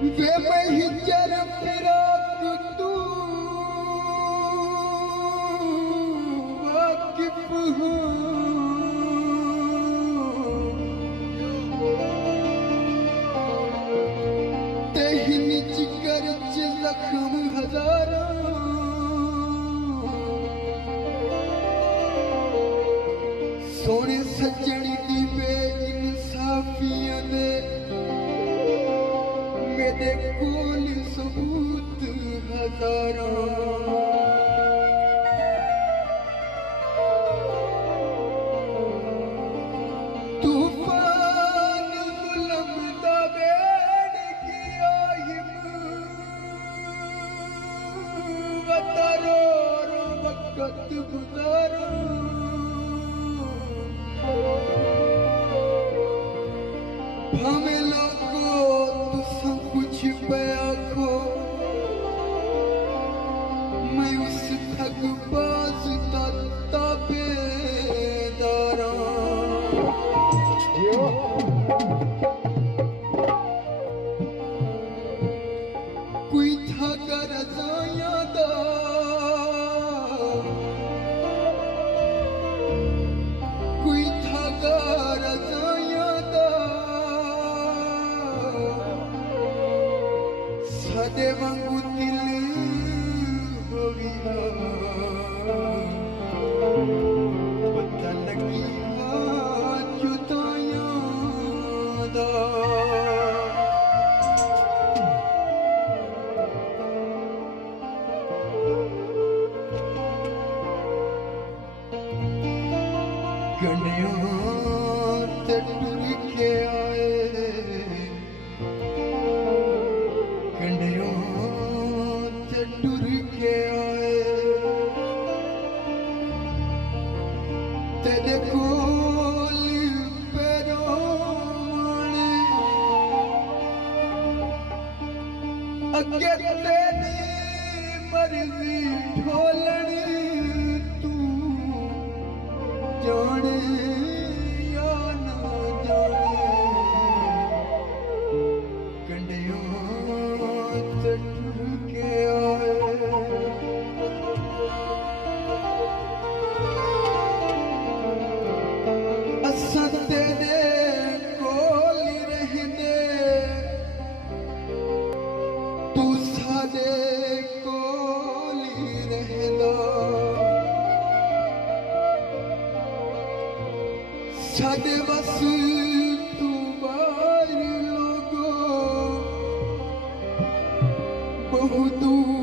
वे मैं चर फिराक तू वाकिफ हूँ तेहिनी जिगर च जख्म हजारों सोने सजनी दी बेइंसाफियां दे मेरे कोल सबूत हजारों तूफान जुल्म दा बेड़ किया वतरो वक्त गुजारो भावे लोगो तुसा कुछ पे आखो मैं उस ठगबाज दा ताबेदारा कोई धागा रजाया दा कोई धागा रजाया दा सादे वांगू दिल हो गया पता लगी जुदाइयां दा गंढियां ते टुर के आए गंढियां ते टुर के आए तेरे कोल पैरों अगे तेरी मर्जी ढोलनी तू जाने या ना जाने कंडियों से टूट के आए असा तेरे कोल रहने तू सादे कोल रहना सादे बस तू बाहर लोगो बहुत दूर